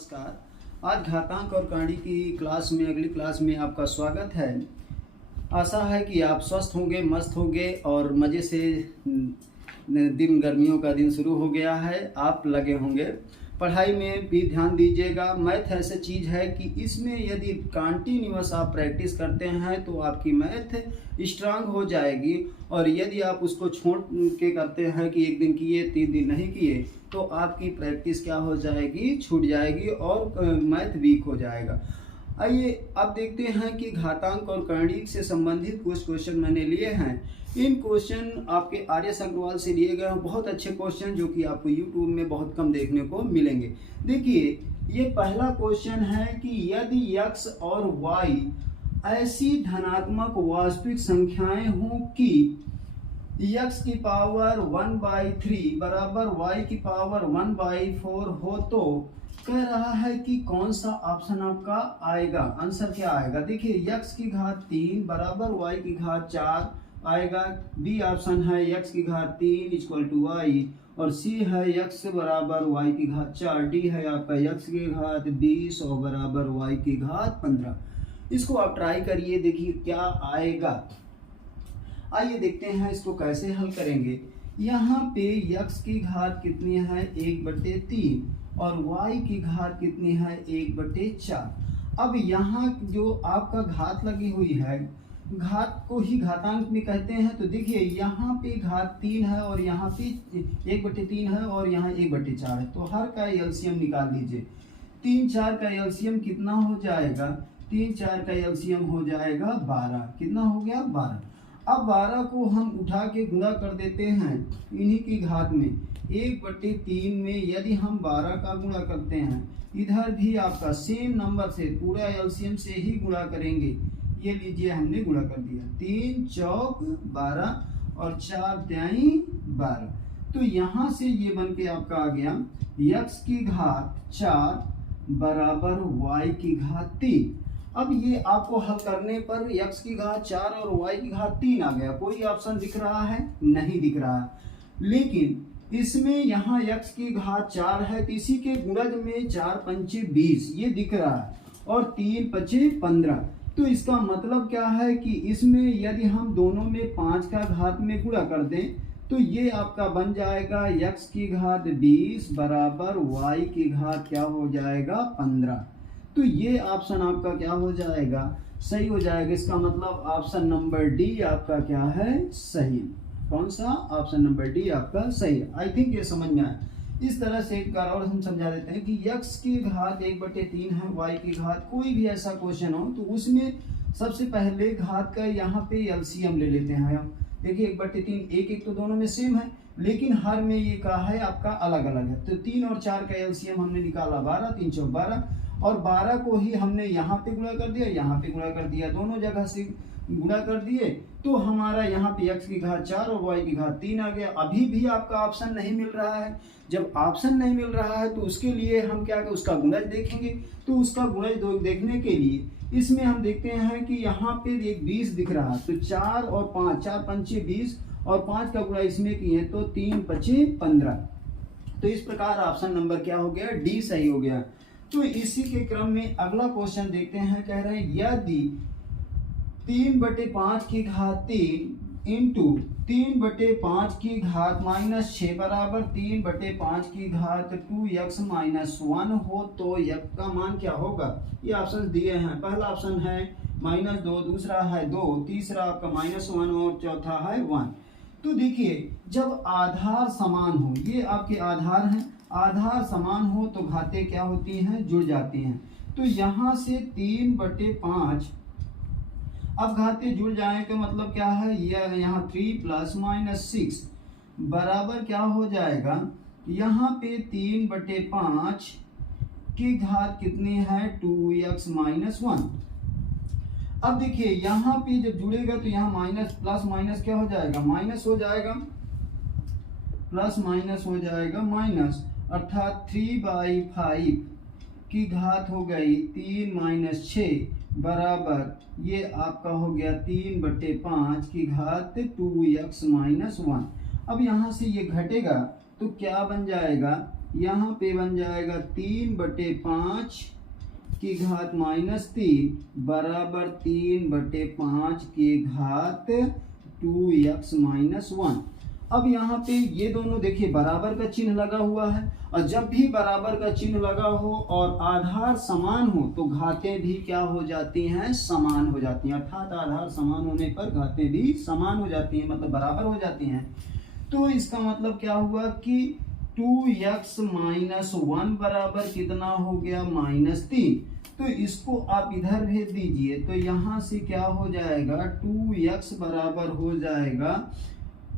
नमस्कार। आज घातांक और करणी की क्लास में अगली क्लास में आपका स्वागत है। आशा है कि आप स्वस्थ होंगे, मस्त होंगे और मज़े से दिन गर्मियों का दिन शुरू हो गया है, आप लगे होंगे। पढ़ाई में भी ध्यान दीजिएगा। मैथ ऐसी चीज़ है कि इसमें यदि कंटिन्यूअस आप प्रैक्टिस करते हैं तो आपकी मैथ स्ट्रांग हो जाएगी, और यदि आप उसको छोड़ के करते हैं कि एक दिन किए 3 दिन नहीं किए तो आपकी प्रैक्टिस क्या हो जाएगी, छूट जाएगी और मैथ वीक हो जाएगा। आइए अब देखते हैं कि घातांक और करणी से संबंधित कुछ क्वेश्चन मैंने लिए हैं। इन क्वेश्चन आपके आर्य अग्रवाल से लिए गए हैं, बहुत अच्छे क्वेश्चन जो कि आपको यूट्यूब में बहुत कम देखने को मिलेंगे। देखिए, ये पहला क्वेश्चन है कि यदि x और y ऐसी धनात्मक वास्तविक संख्याएं हों कि x की पावर 1/3 बराबर y की पावर 1/4 हो, तो कह रहा है कि कौन सा ऑप्शन आपका आएगा, आंसर क्या आएगा। देखिए, x की घात 3 बराबर y की घात 4 आएगा। बी ऑप्शन है x की घात 3 = y, और सी है x बराबर y की घात 4, डी है आपका x की घात 20 और बराबर y की घात 15। इसको आप ट्राई करिए, देखिए क्या आएगा। आइए देखते हैं इसको कैसे हल करेंगे। यहाँ पे x की घात कितनी है, 1/3, और y की घात कितनी है, 1/4। अब यहाँ जो आपका घात लगी हुई है, घात को ही घातांक में कहते हैं। तो देखिए, यहाँ पे घात 3 है और यहाँ पे 1/3 है और यहाँ 1/4 है, तो हर का एलसीएम निकाल लीजिए। 3 4 का एलसीएम कितना हो जाएगा, 3 4 का एलसीएम हो जाएगा 12। कितना हो गया, 12। अब 12 को हम उठा के गुणा कर देते हैं इन्हीं की घात में। 1/3 में यदि हम 12 का गुणा करते हैं, इधर भी आपका सेम नंबर से पूरा एलसीएम से ही गुणा करेंगे। ये लीजिए, हमने गुणा कर दिया। 3 चौक 12 और 4 त्याई 12। तो यहाँ से ये बन के आपका आ गया x की घात 4 बराबर y की घात 3। अब ये आपको हल करने पर x की घात 4 और y की घात 3 आ गया। कोई ऑप्शन दिख रहा है, नहीं दिख रहा है। लेकिन इसमें यहाँ x की घात 4 है तो इसी के गुणज में 4 पंचे 20 ये दिख रहा है, और 3 पचे 15। तो इसका मतलब क्या है कि इसमें यदि हम दोनों में 5 का घात में गुणा कर दें तो ये आपका बन जाएगा x की घात 20 बराबर y की घात क्या हो जाएगा, 15। तो ये ऑप्शन आपका क्या हो जाएगा, सही हो जाएगा। इसका मतलब ऑप्शन नंबर डी आपका क्या है, सही। कौन सा, ऑप्शन नंबर डी आपका सही है। आई थिंक ये समझ में आया। इस तरह से एक और हम समझा देते हैं कि x की घात 1/3 है, y की घात, कोई भी ऐसा क्वेश्चन हो तो उसमें सबसे पहले घात का यहाँ पे एलसीएम ले लेते हैं हम। देखिए, 1/3 एक तो दोनों में सेम है, लेकिन हर में ये कहा है आपका अलग अलग है। तो 3 और 4 का एलसीएम हमने निकाला 12, 3 चौक 12, और 12 को ही हमने यहाँ पे गुणा कर दिया, यहाँ पे गुणा कर दिया, दोनों जगह से गुणा कर दिए। तो हमारा यहाँ पे x की घात 4 और y की घात 3 आ गया। अभी भी आपका ऑप्शन नहीं मिल रहा है। जब ऑप्शन नहीं मिल रहा है तो उसके लिए हम क्या करें, उसका गुणज देखेंगे। तो उसका गुणज देखने के लिए इसमें हम देखते हैं कि यहाँ पे एक 20 दिख रहा है, तो 4 और 5, 4 पंचे 20 और 5 का गुणा इसमें किए तो 3 पचे 15। तो इस प्रकार ऑप्शन नंबर क्या हो गया, डी सही हो गया। तो इसी के क्रम में अगला क्वेश्चन देखते हैं। कह रहे हैं यदि 3/5 की घात 3 इंटू 3/5 की घात -6 बराबर 3/5 की घात 2x - 1 हो तो x का मान क्या होगा। ये ऑप्शन दिए हैं। पहला ऑप्शन है -2, दूसरा है 2, तीसरा आपका -1 और चौथा है 1। तो देखिए, जब आधार समान हो, ये आपके आधार हैं, आधार समान हो तो घातें क्या होती हैं, जुड़ जाती हैं। तो यहाँ से 3/5, अब घातें जुड़ जाए तो मतलब क्या है, यह यहाँ 3 ± 6 बराबर क्या हो जाएगा, यहाँ पे 3/5 की घात कितनी है, 2x - 1। अब देखिए, यहाँ पे जब जुड़ेगा तो यहाँ माइनस प्लस माइनस क्या हो जाएगा, माइनस हो जाएगा, प्लस माइनस हो जाएगा माइनस, अर्थात 3/5 की घात हो गई 3 - 6 बराबर ये आपका हो गया 3/5 की घात 2x - 1। अब यहाँ से ये घटेगा तो क्या बन जाएगा, यहाँ पे बन जाएगा 3/5 की घात -3 बराबर 3/5 की घात 2x-1। अब यहाँ पे ये दोनों देखिए बराबर का चिन्ह लगा हुआ है, और जब भी बराबर का चिन्ह लगा हो और आधार समान हो तो घातें भी क्या हो जाती हैं, समान हो जाती हैं। अर्थात आधार समान होने पर घातें भी समान हो जाती हैं, मतलब बराबर हो जाती हैं। तो इसका मतलब क्या हुआ कि 2x-1 बराबर कितना हो गया, -3। तो इसको आप इधर भेज दीजिए, तो यहाँ से क्या हो जाएगा, 2x बराबर हो जाएगा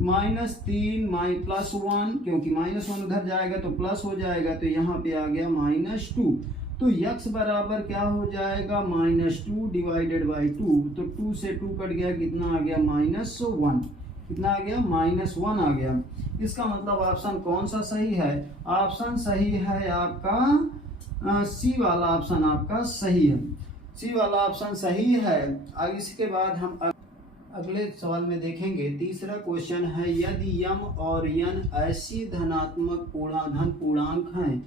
-3 +1, क्योंकि -1 उधर जाएगा तो प्लस हो जाएगा, तो यहाँ पे आ गया -2। तो x बराबर क्या हो जाएगा, -2 डिवाइडेड बाई 2। तो 2 से 2 कट गया, कितना आ गया, -1। कितना आ गया, -1 आ गया। इसका मतलब ऑप्शन कौन सा सही है, ऑप्शन सही है आपका सी वाला ऑप्शन आपका सही है, सी वाला ऑप्शन सही है। अब इसके बाद हम अगले सवाल में देखेंगे। तीसरा क्वेश्चन है, यदि m और n ऐसी धनात्मक धन पूर्णांक हैं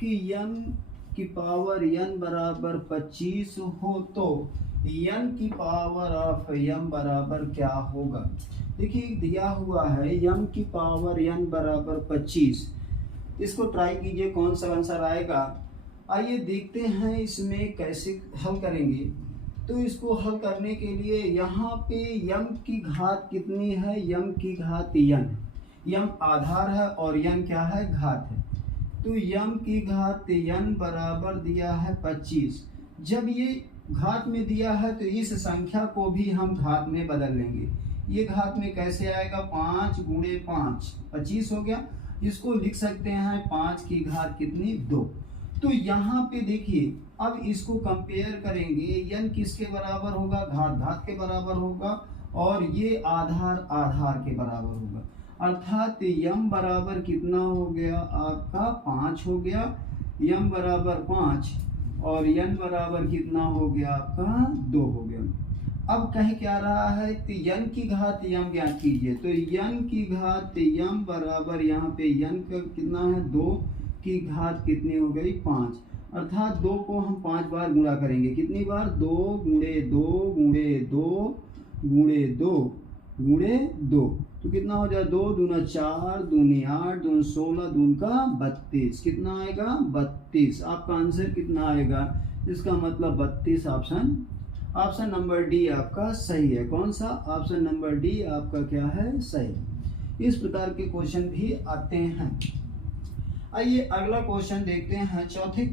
कि n की पावर n बराबर 25 हो तो n की पावर ऑफ m बराबर क्या होगा। देखिए दिया हुआ है m की पावर n बराबर 25। इसको ट्राई कीजिए कौन सा आंसर आएगा। आइए देखते हैं इसमें कैसे हल करेंगे। तो इसको हल करने के लिए यहाँ पे m की घात कितनी है, m की घात n, m आधार है और n क्या है, घात है। तो m की घात n बराबर दिया है 25। जब ये घात में दिया है तो इस संख्या को भी हम घात में बदल लेंगे। ये घात में कैसे आएगा, 5 × 5 25 हो गया। इसको लिख सकते हैं 5 की घात कितनी, 2। तो यहाँ पे देखिए अब इसको कंपेयर करेंगे, n किसके बराबर होगा, घात के बराबर होगा, और ये आधार के बराबर होगा। अर्थात m बराबर कितना हो गया आपका, 5 हो गया, m बराबर 5, और n बराबर कितना हो गया आपका, 2 हो गया। अब कह क्या रहा है, तो n की घात m ज्ञात कीजिए। तो n की घात m बराबर यहाँ पे n का कितना है, 2 की घात कितनी हो गई, 5। अर्थात 2 को हम 5 बार गुणा करेंगे। कितनी बार, 2 × 2 × 2 × 2 × 2। तो कितना हो जाए, 2 दूना 4, दूनी 8, दून 16, दून का 32। कितना आएगा, 32। आपका आंसर कितना आएगा, इसका मतलब 32। ऑप्शन नंबर डी आपका सही है। कौन सा, ऑप्शन नंबर डी आपका क्या है, सही। इस प्रकार के क्वेश्चन भी आते हैं। आइए अगला क्वेश्चन देखते हैं। चौथे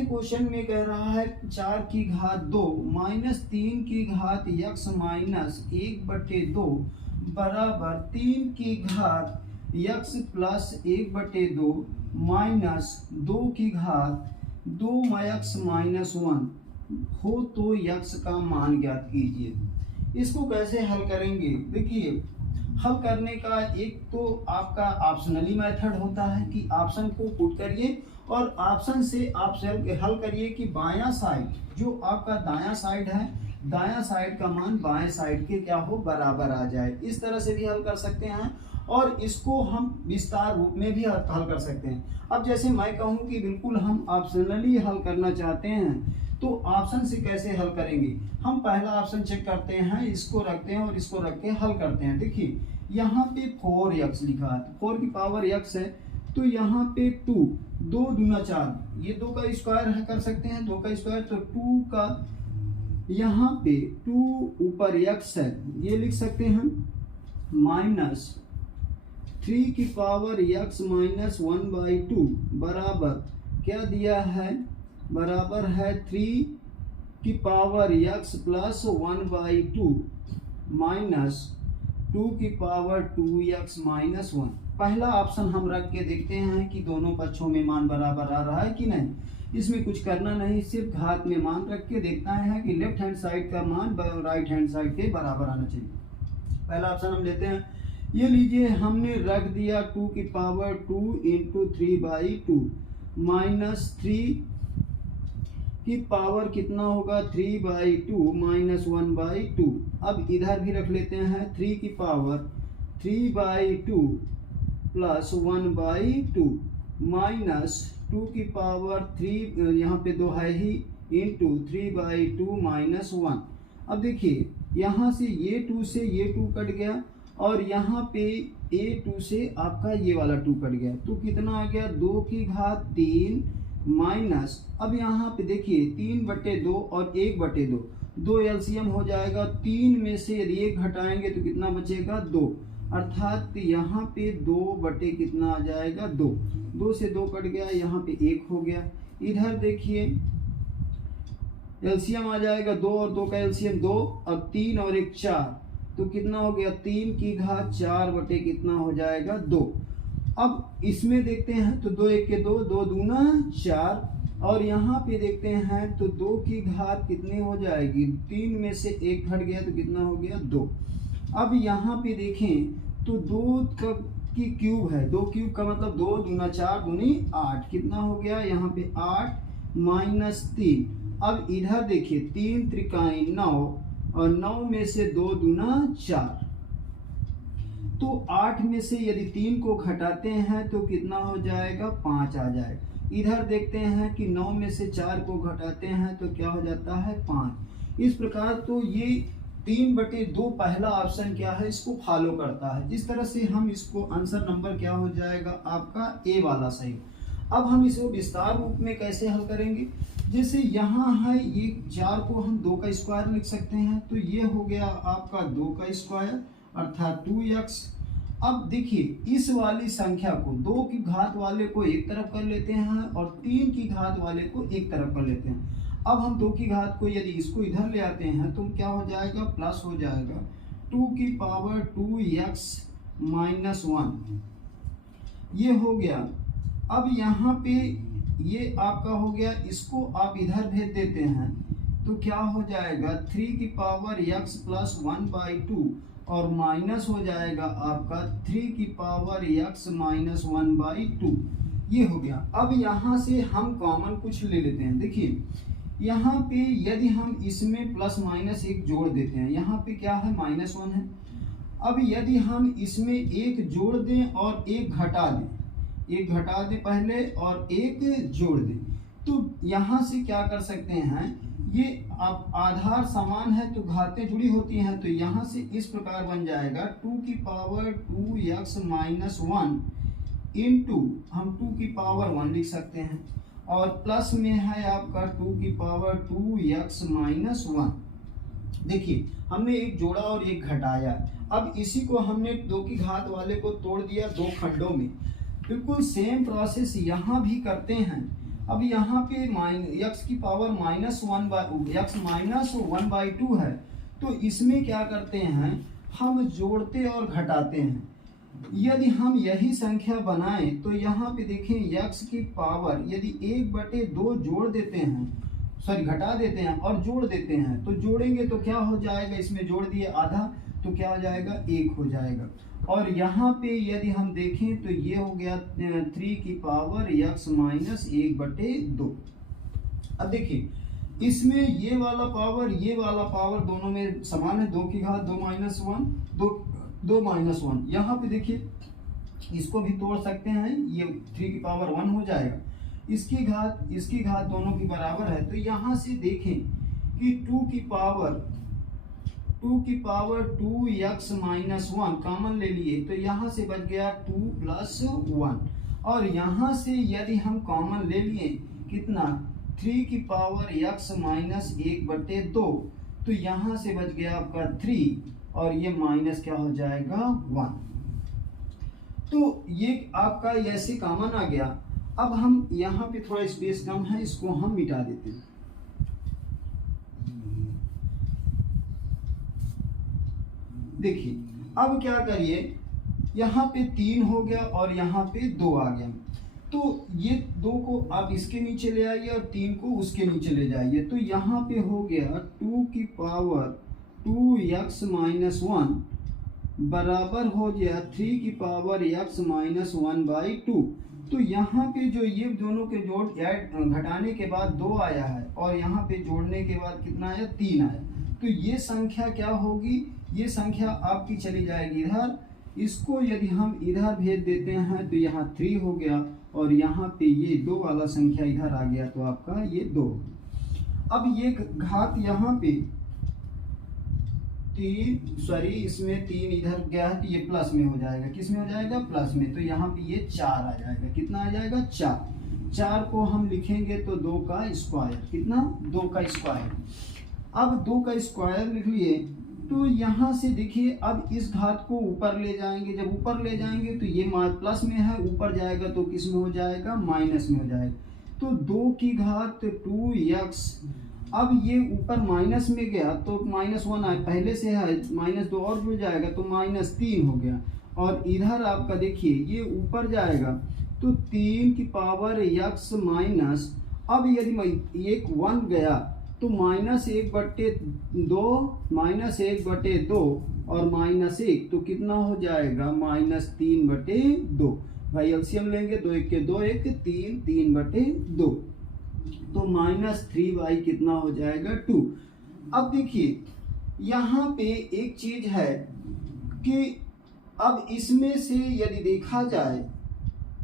क्वेश्चन में कह रहा है 4 की घात 2 -3 की घात x -1/2 बराबर 3 की घात x + 1/2 -2 की घात 2x -1 हो तो x का मान ज्ञात कीजिए। इसको कैसे हल करेंगे, देखिए हल करने का एक तो आपका ऑप्शनली मेथड होता है कि ऑप्शन को पुट करिए और ऑप्शन से आप हल करिए कि बायां साइड जो आपका दायां साइड है, दायां साइड का मान बाएं साइड के क्या हो, बराबर आ जाए। इस तरह से भी हल कर सकते हैं, और इसको हम विस्तार रूप में भी हल कर सकते हैं। अब जैसे मैं कहूँ कि बिल्कुल हम ऑप्शनली हल करना चाहते हैं, तो ऑप्शन से कैसे हल करेंगे। हम पहला ऑप्शन चेक करते हैं, इसको रखते हैं और इसको रख के हल करते हैं। देखिए यहाँ पे 4x लिखा है, 4 की पावर x है, तो यहाँ पे 2 दूना 4, ये 2 का स्क्वायर है, कर सकते हैं 2 का स्क्वायर, तो 2 का यहाँ पे 2 ऊपर x है, ये लिख सकते हैं -3 की पावर x -1/2 बराबर क्या दिया है, बराबर है 3 की पावर x + 1/2 -2 की पावर 2x -1। पहला ऑप्शन हम रख के देखते हैं कि दोनों पक्षों में मान बराबर आ रहा है कि नहीं। इसमें कुछ करना नहीं, सिर्फ घात में मान रख के देखना है कि लेफ्ट हैंड साइड का मान राइट हैंड साइड के बराबर आना चाहिए। पहला ऑप्शन हम लेते हैं, ये लीजिए हमने रख दिया 2 की पावर 2 × 3/2 -3 की पावर कितना होगा, 3/2 -1/2। अब इधर भी रख लेते हैं 3 की पावर 3/2 प्लस 1/2 माइनस 2 की पावर 3, यहाँ पे 2 है ही, इंटू 3/2 माइनस 1। अब देखिए यहाँ से ये 2 से ये 2 कट गया और यहाँ पे a2 से आपका ये वाला 2 कट गया, तो कितना आ गया 2 की घात 3 माइनस, अब यहाँ पे देखिए 3/2 और 1/2, 2 एलसीएम हो जाएगा, 3 में से यदि 1 घटाएंगे तो कितना बचेगा 2, अर्थात यहाँ पे 2 कितना आ जाएगा 2, 2 से 2 कट गया, यहाँ पे 1 हो गया। इधर देखिए एलसीएम आ जाएगा 2 और 2 का एलसीएम 2, अब 3 और 1 4, तो कितना हो गया 3 की घात 4 कितना हो जाएगा 2। अब इसमें देखते हैं तो 2 1 के 2, 2 दूना 4, और यहाँ पे देखते हैं तो 2 की घात कितनी हो जाएगी, 3 में से 1 घट गया तो कितना हो गया 2। अब यहाँ पे देखें तो 2 की क्यूब है, 2 क्यूब का मतलब 2 दूना 4 दूनी 8, कितना हो गया यहाँ पे 8 माइनस 3। अब इधर देखिए 3 त्रिकाई 9 और 9 में से 2 दूना 4, तो 8 में से यदि 3 को घटाते हैं तो कितना हो जाएगा 5 आ जाएगा। इधर देखते हैं कि 9 में से 4 को घटाते हैं तो क्या हो जाता है 5। इस प्रकार तो ये 3/2 पहला ऑप्शन क्या है, इसको फॉलो करता है। इस तरह से हम इसको आंसर नंबर क्या हो जाएगा आपका ए वाला सही। अब हम इसको विस्तार रूप में कैसे हल करेंगे, जैसे यहाँ है ये 4 को हम 2 का स्क्वायर लिख सकते हैं, तो ये हो गया आपका 2 का स्क्वायर अर्थात 2x। अब देखिए इस वाली संख्या को 2 की घात वाले को एक तरफ कर लेते हैं और 3 की घात वाले को एक तरफ कर लेते हैं। अब हम 2 की घात को यदि इसको इधर ले आते हैं तो क्या हो जाएगा प्लस हो जाएगा 2 की पावर 2x माइनस 1, ये हो गया। अब यहाँ पे ये आपका हो गया, इसको आप इधर भेज देते हैं तो क्या हो जाएगा 3 की पावर x प्लस 1/2 और माइनस हो जाएगा आपका 3 की पावर x माइनस 1/2, ये हो गया। अब यहाँ से हम कॉमन कुछ ले लेते हैं। देखिए यहाँ पे यदि हम इसमें प्लस माइनस 1 जोड़ देते हैं, यहाँ पे क्या है -1 है। अब यदि हम इसमें 1 जोड़ दें और 1 घटा दें, 1 घटा दें पहले और 1 जोड़ दें, तो यहाँ से क्या कर सकते हैं, ये आप आधार समान है तो घातें जुड़ी होती हैं, तो यहाँ से इस प्रकार बन जाएगा 2 की पावर 2x माइनस 1 इंटू हम 2 की पावर 1 लिख सकते हैं, और प्लस में है आपका 2 की पावर 2x माइनस 1। देखिए हमने एक जोड़ा और एक घटाया, अब इसी को हमने 2 की घात वाले को तोड़ दिया 2 खंडों में। बिल्कुल सेम प्रोसेस यहाँ भी करते हैं। अब यहाँ पे x की पावर x माइनस 1/2 है, तो इसमें क्या करते हैं हम जोड़ते और घटाते हैं। यदि हम यही संख्या बनाएं तो यहाँ पे देखें x की पावर यदि 1/2 जोड़ देते हैं, सॉरी घटा देते हैं और जोड़ देते हैं, तो जोड़ेंगे तो क्या हो जाएगा, इसमें जोड़ दिए आधा तो क्या हो जाएगा 1 हो जाएगा। और यहाँ पे यदि हम देखें तो ये हो गया 3 की पावर x माइनस 1/2। अब देखिए इसमें ये वाला पावर दोनों में समान है, 2 की घात 2 माइनस 1 2 माइनस 1। यहाँ पे देखिए इसको भी तोड़ सकते हैं, ये 3 की पावर 1 हो जाएगा, इसकी घात दोनों की बराबर है। तो यहाँ से देखें कि 2 की पावर 2x माइनस 1 कॉमन ले लिए, तो यहाँ से बच गया 2 प्लस 1, और यहाँ से यदि हम कॉमन ले लिए कितना 3 की पावर x माइनस 1/2, तो यहाँ से बच गया आपका 3 और ये माइनस क्या हो जाएगा 1। तो ये आपका ऐसे कॉमन आ गया। अब हम यहाँ पे थोड़ा स्पेस कम है, इसको हम मिटा देते हैं। देखिए अब क्या करिए, यहाँ पे 3 हो गया और यहाँ पे 2 आ गया, तो ये 2 को आप इसके नीचे ले आइए और 3 को उसके नीचे ले जाइए, तो यहाँ पे हो गया 2 की पावर 2x माइनस 1 बराबर हो गया 3 की पावर x माइनस 1/2। तो यहाँ पे जो ये दोनों के जोड़ घटाने के बाद 2 आया है और यहाँ पे जोड़ने के बाद कितना आया 3 आया, तो ये संख्या क्या होगी, ये संख्या आपकी चली जाएगी इधर, इसको यदि हम इधर भेज देते हैं तो यहाँ 3 हो गया और यहाँ पे ये 2 वाला संख्या इधर आ गया तो आपका ये 2। अब ये घात यहाँ पे 3 इसमें 3 इधर गया है तो ये प्लस में हो जाएगा, किस में हो जाएगा, प्लस में, तो यहाँ पे ये 4 आ जाएगा। कितना आ जाएगा, 4 को हम लिखेंगे तो 2 का स्क्वायर, कितना, 2 का स्क्वायर। अब 2 का स्क्वायर लिख लिए तो यहाँ से देखिए अब इस घात को ऊपर ले जाएंगे, जब ऊपर ले जाएंगे तो ये प्लस में है, ऊपर जाएगा तो किस में हो जाएगा, माइनस में हो जाएगा। तो 2 की घात 2x, अब ये ऊपर माइनस में गया तो -1 आए, पहले से है -2 और जुड़ जाएगा तो -3 हो गया। और इधर आपका देखिए ये ऊपर जाएगा तो 3 की पावर x माइनस, अब यदि एक 1 गया तो -1/2 और -1 तो कितना हो जाएगा, -3/2। भाई एलसीएम लेंगे, 2 1 के 2 1 3 3/2 तो -3 कितना हो जाएगा, 2। अब देखिए यहाँ पे एक चीज है कि अब इसमें से यदि देखा जाए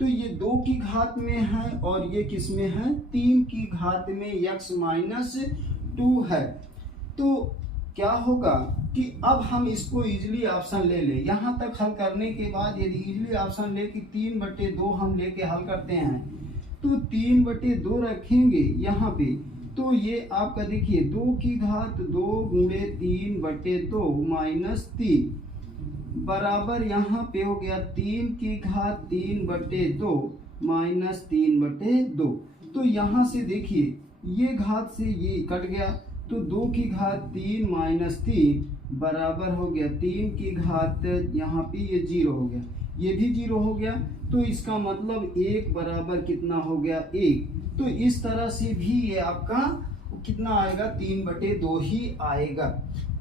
तो ये 2 की घात में है और ये किस में है, 3 की घात में x - 2 है। तो क्या होगा कि अब हम इसको इजीली ऑप्शन ले लें। यहाँ तक हल करने के बाद यदि इजीली ऑप्शन ले कि 3/2 हम लेके हल करते हैं तो 3/2 रखेंगे यहाँ पे तो ये आपका देखिए 2 की घात 2 गुणे 3/2 -3 बराबर यहाँ पे हो गया 3 की घात 3/2 -3/2। तो यहाँ से देखिए ये घात से ये कट गया तो 2 की घात 3 -3 बराबर हो गया 3 की घात, यहाँ पे ये 0 हो गया, ये भी 0 हो गया। तो इसका मतलब 1 बराबर कितना हो गया, 1। तो इस तरह से भी ये आपका कितना आएगा, 3/2 ही आएगा।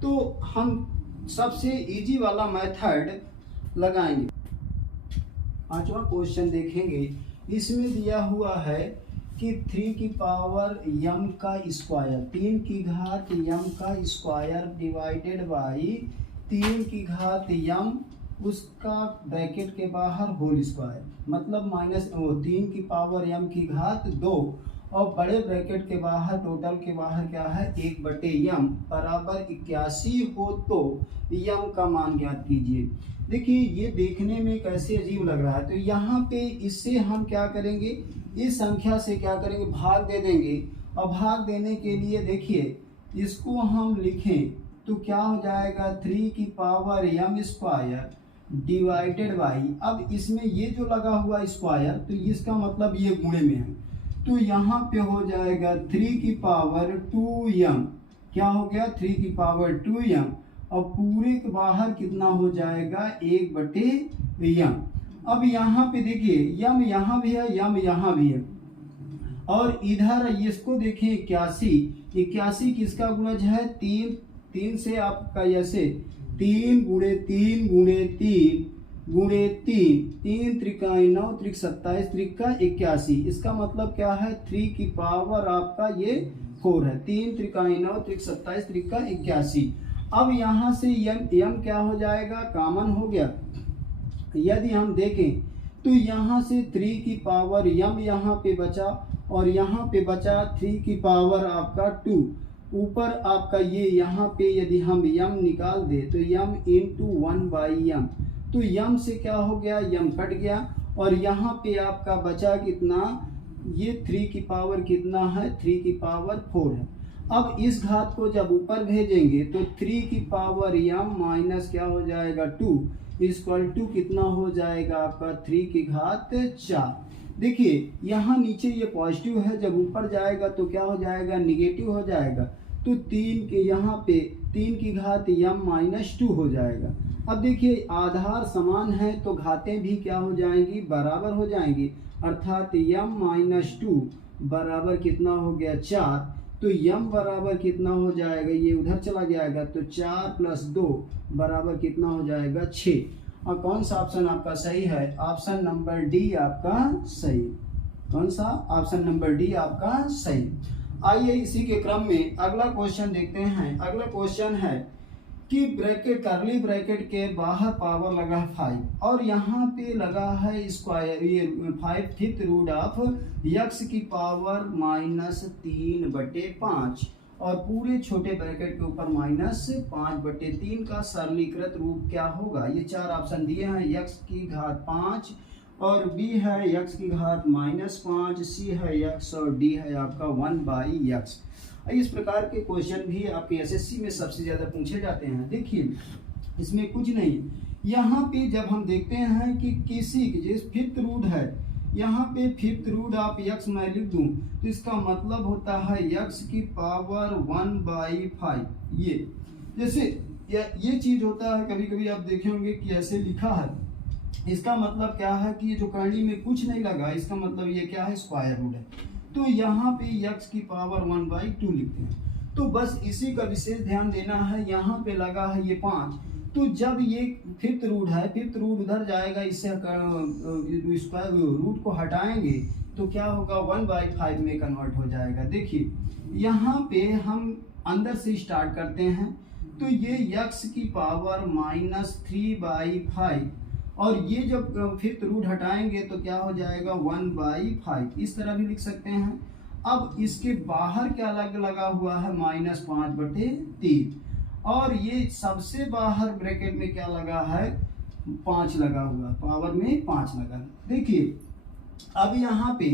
तो हम सबसे इजी वाला मेथड लगाएंगे। 5वां क्वेश्चन देखेंगे, इसमें दिया हुआ है कि 3 की पावर m का स्क्वायर, 3 की घात m का स्क्वायर डिवाइडेड बाई 3 की घात m उसका ब्रैकेट के बाहर होल स्क्वायर, मतलब -3 की पावर m की घात 2 और बड़े ब्रैकेट के बाहर टोटल के बाहर क्या है 1/m बराबर 81 हो तो m का मान ज्ञात कीजिए। देखिए ये देखने में कैसे अजीब लग रहा है, तो यहाँ पे इससे हम क्या करेंगे, इस संख्या से क्या करेंगे, भाग दे देंगे। और भाग देने के लिए देखिए इसको हम लिखें तो क्या हो जाएगा 3 की power m square divided by, अब इसमें ये जो लगा हुआ स्क्वायर तो इसका मतलब ये गुणे में है तो यहाँ पे हो जाएगा 3 की पावर 2m, क्या हो गया 3 की पावर 2m और पूरे के बाहर कितना हो जाएगा 1/m। अब यहाँ पे देखिए m यहाँ भी है m यहाँ भी है और इधर इसको देखें 81 किसका गुणज है 3 से आपका ऐसे 3 गुणे 3 गुणे 3 गुणे 3 त्रिका 9 त्रिक 27 त्रिका 81, इसका मतलब क्या है 3 की पावर आपका ये 4 है, 3 त्रिका 9 त्रिक 27 त्रिका 81। अब यहाँ से m क्या हो जाएगा, कॉमन हो गया। यदि हम देखें तो यहाँ से 3 की पावर m यहाँ पे बचा और यहाँ पे बचा 3 की पावर आपका 2, ऊपर आपका ये यहाँ पे यदि हम m निकाल दे तो m × 1/m, तो m से क्या हो गया m कट गया और यहाँ पे आपका बचा कितना, ये 3 की पावर कितना है 3 की पावर 4 है। अब इस घात को जब ऊपर भेजेंगे तो 3 की पावर m माइनस क्या हो जाएगा 2 इक्वल टू कितना हो जाएगा आपका 3 की घात 4। देखिए यहाँ नीचे ये पॉजिटिव है, जब ऊपर जाएगा तो क्या हो जाएगा नेगेटिव हो जाएगा, तो 3 के यहाँ पे 3 की घात m - 2 हो जाएगा। अब देखिए आधार समान है तो घातें भी क्या हो जाएंगी, बराबर हो जाएंगी, अर्थात m - 2 बराबर कितना हो गया 4, तो m बराबर कितना हो जाएगा, ये उधर चला जाएगा तो 4 + 2 बराबर कितना हो जाएगा 6। और कौन सा ऑप्शन आपका सही है, ऑप्शन नंबर डी आपका सही। कौन सा, ऑप्शन नंबर डी आपका सही। आइए इसी के क्रम में अगला क्वेश्चन देखते हैं। अगला क्वेश्चन है कि ब्रैकेट कर्ली ब्रैकेट के बाहर पावर लगा 5 और यहाँ पे लगा है स्क्वायर, ये 5 फिफ्थ रूट ऑफ यक्स की पावर -3/5 और पूरे छोटे ब्रैकेट के ऊपर -5/3 का सरलीकृत रूप क्या होगा। ये चार ऑप्शन दिए हैं, यक्स की घात 5 और बी है यक्स की घात -5, सी है यक्स और डी है आपका 1/x। इस प्रकार के क्वेश्चन भी आपके एसएससी में सबसे ज़्यादा पूछे जाते हैं। देखिए इसमें कुछ नहीं, यहाँ पे जब हम देखते हैं कि किसी जिस फिफ्थ रूट है, यहाँ पे फिफ्थ रूट आप यक्स मैं लिख दूँ तो इसका मतलब होता है यक्स की पावर 1/5। ये जैसे ये चीज़ होता है, कभी कभी आप देखे होंगे कि ऐसे लिखा है, इसका मतलब क्या है कि ये जो कर्ली में कुछ नहीं लगा, इसका मतलब ये क्या है, स्क्वायर रूट है। तो यहाँ पे यक्स की पावर 1/2 लिखते हैं। तो बस इसी का विशेष ध्यान देना है, यहाँ पे लगा है ये 5, तो जब ये फिफ्थ रूट है, फिफ्थ रूट उधर जाएगा, इससे स्क्वायर रूट को हटाएंगे तो क्या होगा, 1/5 में कन्वर्ट हो जाएगा। देखिए यहाँ पे हम अंदर से स्टार्ट करते हैं, तो ये यक्स की पावर -3/5 और ये जब फिफ्थ रूट हटाएंगे तो क्या हो जाएगा, 1/5। इस तरह भी लिख सकते हैं। अब इसके बाहर क्या लगा हुआ है, -5/3 और ये सबसे बाहर ब्रैकेट में क्या लगा है, 5 लगा हुआ, पावर में 5 लगा। देखिए अब यहाँ पे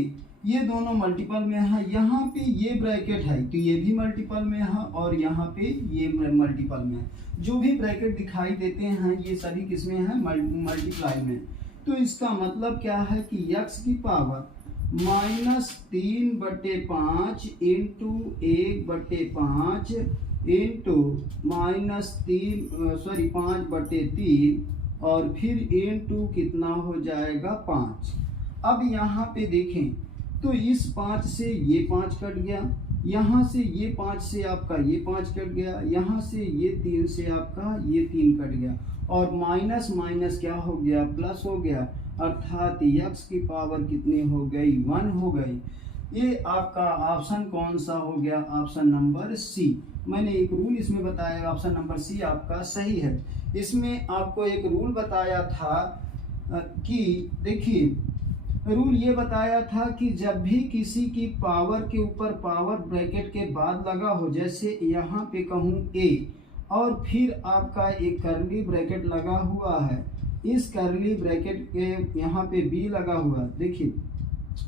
ये दोनों मल्टीपल में है, यहाँ पे ये ब्रैकेट है तो ये भी मल्टीपल में है और यहाँ पे ये मल्टीपल में है। जो भी ब्रैकेट दिखाई देते हैं ये सभी किसमें है, मल्टीप्लाई में। तो इसका मतलब क्या है कि यक्स की पावर -3/5 इंटू 1/5 इंटू -5/3 और फिर इंटू कितना हो जाएगा, 5। अब यहाँ पे देखें तो इस 5 से ये 5 कट गया, यहाँ से ये 5 से आपका ये 5 कट गया, यहाँ से ये 3 से आपका ये 3 कट गया और माइनस माइनस क्या हो गया, प्लस हो गया, अर्थात यक्स की पावर कितनी हो गई, 1 हो गई। ये आपका ऑप्शन कौन सा हो गया, ऑप्शन नंबर सी। मैंने एक रूल इसमें बताया, ऑप्शन नंबर सी आपका सही है। इसमें आपको एक रूल बताया था कि देखिए रूल ये बताया था कि जब भी किसी की पावर के ऊपर पावर ब्रैकेट के बाद लगा हो, जैसे यहाँ पे कहूँ a और फिर आपका एक कर्ली ब्रैकेट लगा हुआ है, इस कर्ली ब्रैकेट के यहाँ पे b लगा हुआ, देखिए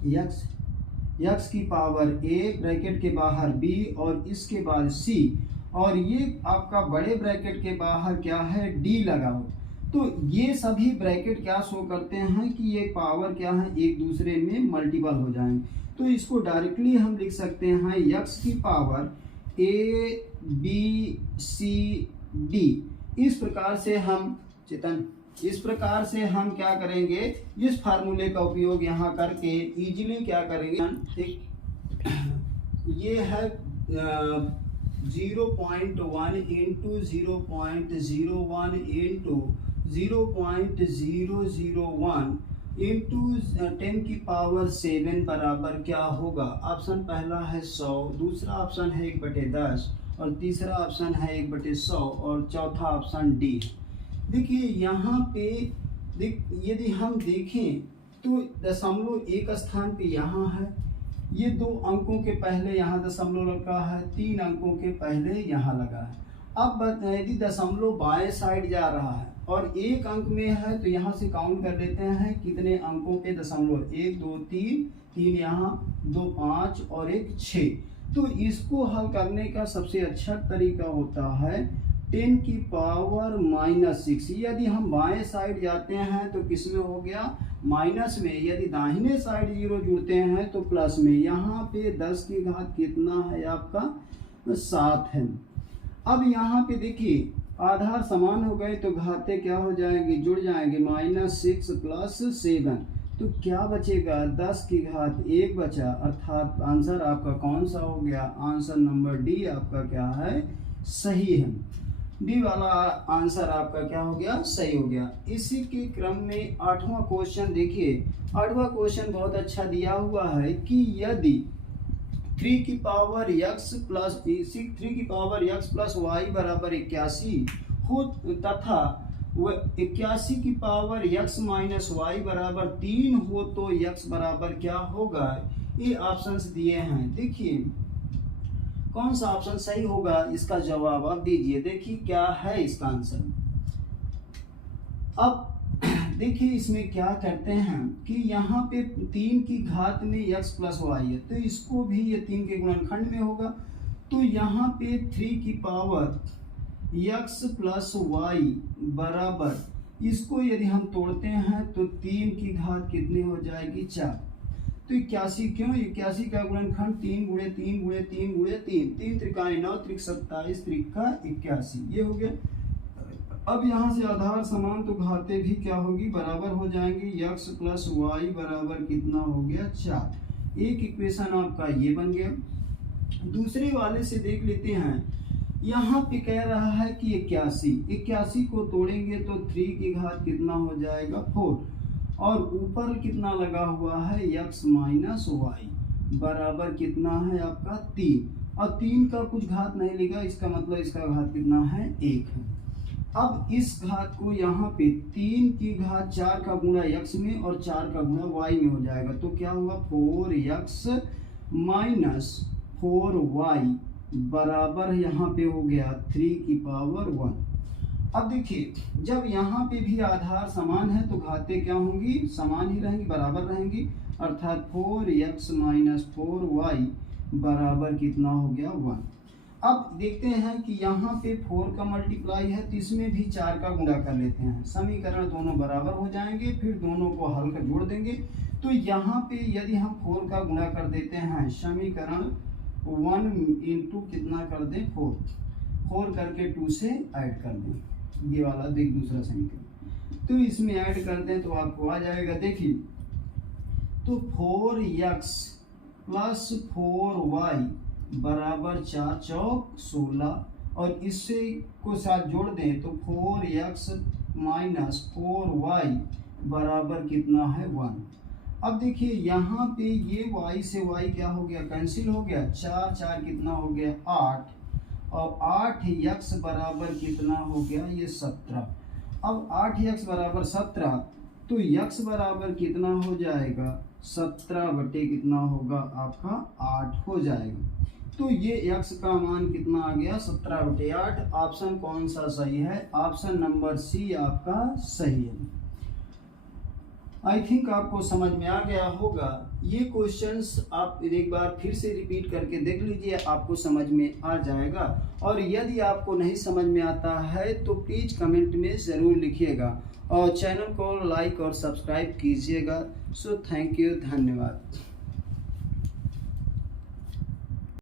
यक्स की पावर a ब्रैकेट के बाहर b और इसके बाद c और ये आपका बड़े ब्रैकेट के बाहर क्या है, d लगा हो। तो ये सभी ब्रैकेट क्या शो करते हैं कि ये पावर क्या है, एक दूसरे में मल्टीपल हो जाएंगे। तो इसको डायरेक्टली हम लिख सकते हैं यक्स की पावर ABCD। इस प्रकार से हम क्या करेंगे, इस फार्मूले का उपयोग यहाँ करके इजीली क्या करेंगे, ये है 0.1 इंटू 0.01 इंटू 0.001 इंटू 10⁻7 बराबर क्या होगा। ऑप्शन पहला है 100, दूसरा ऑप्शन है 1/10 और तीसरा ऑप्शन है 1/100 और चौथा ऑप्शन डी। देखिए यहाँ पे यदि हम देखें तो दशमलव एक स्थान पे यहाँ है, ये 2 अंकों के पहले यहाँ दशमलव लगा है, 3 अंकों के पहले यहाँ लगा है। अब यदि दशमलव बाएं साइड जा रहा है और 1 अंक में है तो यहाँ से काउंट कर लेते हैं कितने अंकों पे दशमलव, 1 2 3 यहाँ 2 5 और 1 6। तो इसको हल करने का सबसे अच्छा तरीका होता है 10⁻⁻6। यदि हम बाएं साइड जाते हैं तो किस में हो गया, माइनस में, यदि दाहिने साइड 0 जुड़ते हैं तो प्लस में। यहाँ पे 10 की घात कितना है आपका, 7 है। अब यहाँ पे देखिए आधार समान हो गए तो घाते क्या हो जाएंगे, जुड़ जाएंगे, -6 + 7 तो क्या बचेगा, 10 की घात 1 बचा, अर्थात आंसर आपका कौन सा हो गया, आंसर नंबर डी आपका क्या है, सही है। डी वाला आंसर आपका क्या हो गया, सही हो गया। इसी के क्रम में 8वां क्वेश्चन देखिए, 8वां क्वेश्चन बहुत अच्छा दिया हुआ है कि यदि 3⁻x + y = 81 हो तथा वह 81 की पावर x माइनस वाई बराबर 3 हो तो x बराबर क्या होगा। ये ऑप्शंस दिए हैं। देखिए कौन सा ऑप्शन सही होगा, इसका जवाब आप दीजिए। देखिए क्या है इसका आंसर। अब देखिए इसमें क्या करते हैं कि यहाँ पे 3 की घात में x प्लस वाई है, तो इसको भी ये 3 के गुणनखंड में होगा। तो यहाँ पे 3 की पावर x प्लस वाई बराबर, इसको यदि हम तोड़ते हैं तो 3 की घात कितनी हो जाएगी 4। तो 81 क्यों, 81 का गुणनखंड 3 गुणे 3 गुणे 3 गुणे 3, 3 त्रिकाएँ 9, त्रिक 27, त्रिका 81, ये हो गया। अब यहाँ से आधार समान तो घातें भी क्या होगी, बराबर हो जाएंगी। x प्लस वाई बराबर कितना हो गया 4। एक इक्वेशन आपका ये बन गया। दूसरे वाले से देख लेते हैं। यहाँ पे कह रहा है कि 81 को तोड़ेंगे तो 3 की घात कितना हो जाएगा 4, और ऊपर कितना लगा हुआ है x माइनस वाई बराबर कितना है आपका 3, और 3 का कुछ घात नहीं लेगा, इसका मतलब इसका घात कितना है 1 है। अब इस घात को यहाँ पे 3 की घात 4 का गुणा x में और 4 का गुणा y में हो जाएगा, तो क्या हुआ 4x माइनस 4y बराबर यहाँ पे हो गया 3 की पावर 1। अब देखिए जब यहाँ पे भी आधार समान है तो घातें क्या होंगी, समान ही रहेंगी, बराबर रहेंगी, अर्थात 4x माइनस 4y बराबर कितना हो गया 1। अब देखते हैं कि यहाँ पे 4 का मल्टीप्लाई है तो इसमें भी 4 का गुणा कर लेते हैं। समीकरण दोनों बराबर हो जाएंगे, फिर दोनों को हल कर जोड़ देंगे। तो यहाँ पे यदि हम 4 का गुणा कर देते हैं, समीकरण 1 इंटू कितना कर दें 4 करके 2 से ऐड कर दें, ये वाला देख दूसरा समीकरण, तो इसमें ऐड कर दें तो आपको आ जाएगा। देखिए तो 4x प्लस 4y बराबर 4 चौक 16, और इससे को साथ जोड़ दें तो 4x माइनस 4y बराबर कितना है 1। अब देखिए यहाँ पे ये y से y क्या हो गया, कैंसिल हो गया, 4 4 कितना हो गया 8, और 8x बराबर कितना हो गया ये 17। अब 8x बराबर 17, तो x बराबर कितना हो जाएगा 17 बटे कितना होगा आपका 8 हो जाएगा। तो ये x का मान कितना आ गया 17 बटे 8। ऑप्शन कौन सा सही है, ऑप्शन नंबर सी आपका सही है। आई थिंक आपको समझ में आ गया होगा। ये क्वेश्चंस आप एक बार फिर से रिपीट करके देख लीजिए, आपको समझ में आ जाएगा। और यदि आपको नहीं समझ में आता है तो प्लीज कमेंट में ज़रूर लिखिएगा, और चैनल को लाइक और सब्सक्राइब कीजिएगा। सो थैंक यू, धन्यवाद।